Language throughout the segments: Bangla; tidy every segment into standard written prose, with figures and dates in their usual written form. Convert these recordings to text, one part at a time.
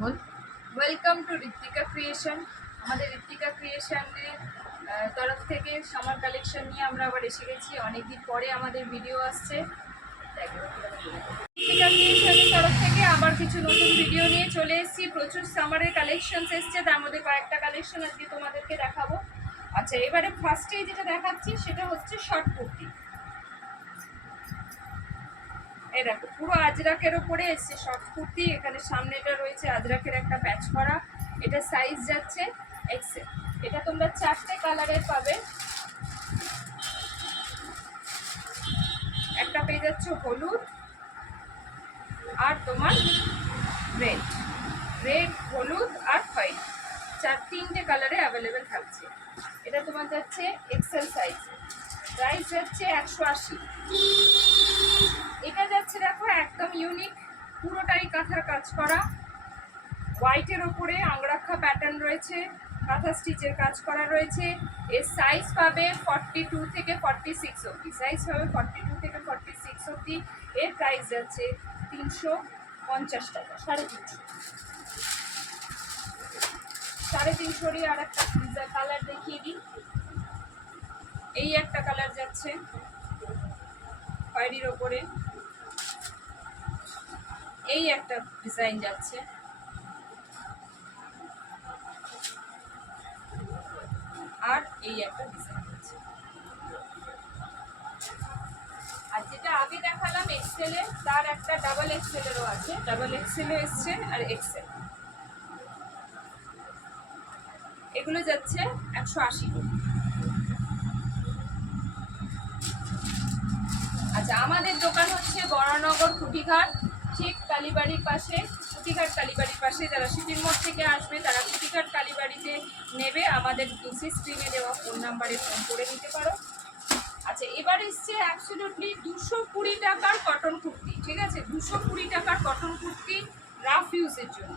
Ball. Welcome to Ritwika creation. আমাদের ঋত্বিকা ক্রিয়েশনের তরফ থেকে সামার কালেকশন নিয়ে আমরা আবার এসে গেছি। অনেকদিন পরে আমাদের ভিডিও আসছে। ঋত্বিকা ক্রিয়েশনের তরফ থেকে আবার কিছু নতুন ভিডিও নিয়ে চলে এসেছি। প্রচুর সামারের কালেকশনস এসছে, তার মধ্যে কয়েকটা কালেকশন আজকে তোমাদেরকে দেখাবো। আচ্ছা, এবারে ফার্স্টেই যেটা দেখাচ্ছি সেটা হচ্ছে শর্ট কুর্তি। এই দেখো, পুরো আজরাকের ওপরে এসছে শর্ট কুর্তি। এখানে সামনেটা রয়েছে আজরাকের একটা প্যাচ করা। এটা সাইজ যাচ্ছে এক্সেল। এটা তোমরা 4টে কালারের পাবে। একটা পেয়ে যাচ্ছ হলুদ আর তোমার রেড, হলুদ আর হোয়াইট, 3টে কালারে অ্যাভেলেবেল থাকছে। এটা তোমার যাচ্ছে এক্সেল সাইজে, প্রাইস যাচ্ছে 180। এটা যাচ্ছে দেখো একদম ইউনিক, পুরোটাই কাঁথার কাজ করা, হোয়াইটের ওপরে আংরাক্ষা প্যাটার্ন রয়েছে, কাঁথা স্টিচের কাজ করা রয়েছে। এর সাইজ পাবে 42 থেকে 46 অবধি, সাইজ পাবে 42 থেকে 46 অবধি। এর প্রাইস যাচ্ছে 350 টাকা, 350। 350 আর একটা কালার দেখিয়ে দিই। এই একটা কালার যাচ্ছে খয়েরির ওপরে, এই একটা ডিজাইন যাচ্ছে, আর এই একটা ডিজাইন আছে। আর যেটা আগে দেখালাম এক্সেলে, তার একটা ডাবল এক্সেলেরও আছে, ডাবল এক্সেলও এসছে আর এক্সেল। এগুলো যাচ্ছে 180 করে। আচ্ছা, আমাদের দোকান হচ্ছে বরানগর কুটিঘাট, ঠিক কালীবাড়ির পাশে। কুটিঘাট কালীবাড়ির পাশে যারা সিটির মোড় থেকে আসবে তারা কুটিঘাট কালীবাড়িতে নেবে, আমাদের স্ক্রিনে দেওয়া ফোন নাম্বারে ফোন করে নিতে পারো। আচ্ছা, এবার এসছে অ্যাবসলিউটলি 220 টাকার কটন কুর্তি। ঠিক আছে, 220 টাকার কটন কুর্তি, রাফ ইউজের জন্য।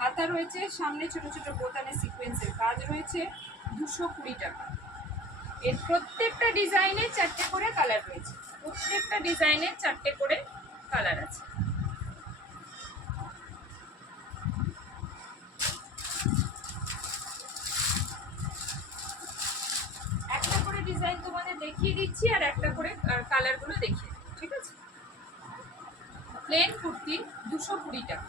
হাতা রয়েছে, সামনে ছোট ছোট বোতানে সিকোয়েন্সের কাজ রয়েছে, 220 টাকা। এর প্রত্যেকটা ডিজাইনে 4টে করে কালার রয়েছে, প্রত্যেকটা ডিজাইনে 4টে করে কালার আছে। একটা করে ডিজাইন তোমাদের দেখিয়ে দিচ্ছি আর একটা করে কালারগুলো দেখিয়ে দিচ্ছি। ঠিক আছে, প্লেন কুর্তি 220 টাকা,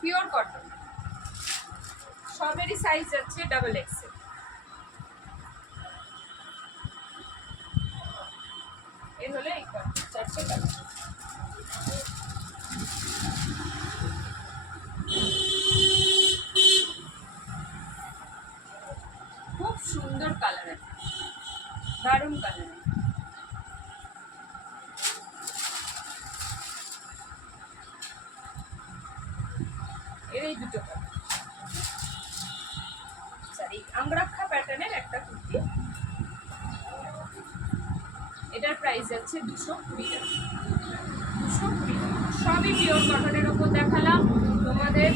পিওর কটন, সবেরই সাইজ যাচ্ছে ডাবল এক্সেল। এর হলে এই 4টে কালার। খুব সুন্দর কালার আছে, দারুণ কালার। এর এই দুটো কালার। এই আংরাক্ষা প্যাটার্নের একটা কুর্তি, এটার প্রাইস যাচ্ছে 220 টাকা। 220 টাকা। সবই পিওর কটনের ওপর দেখালাম তোমাদের।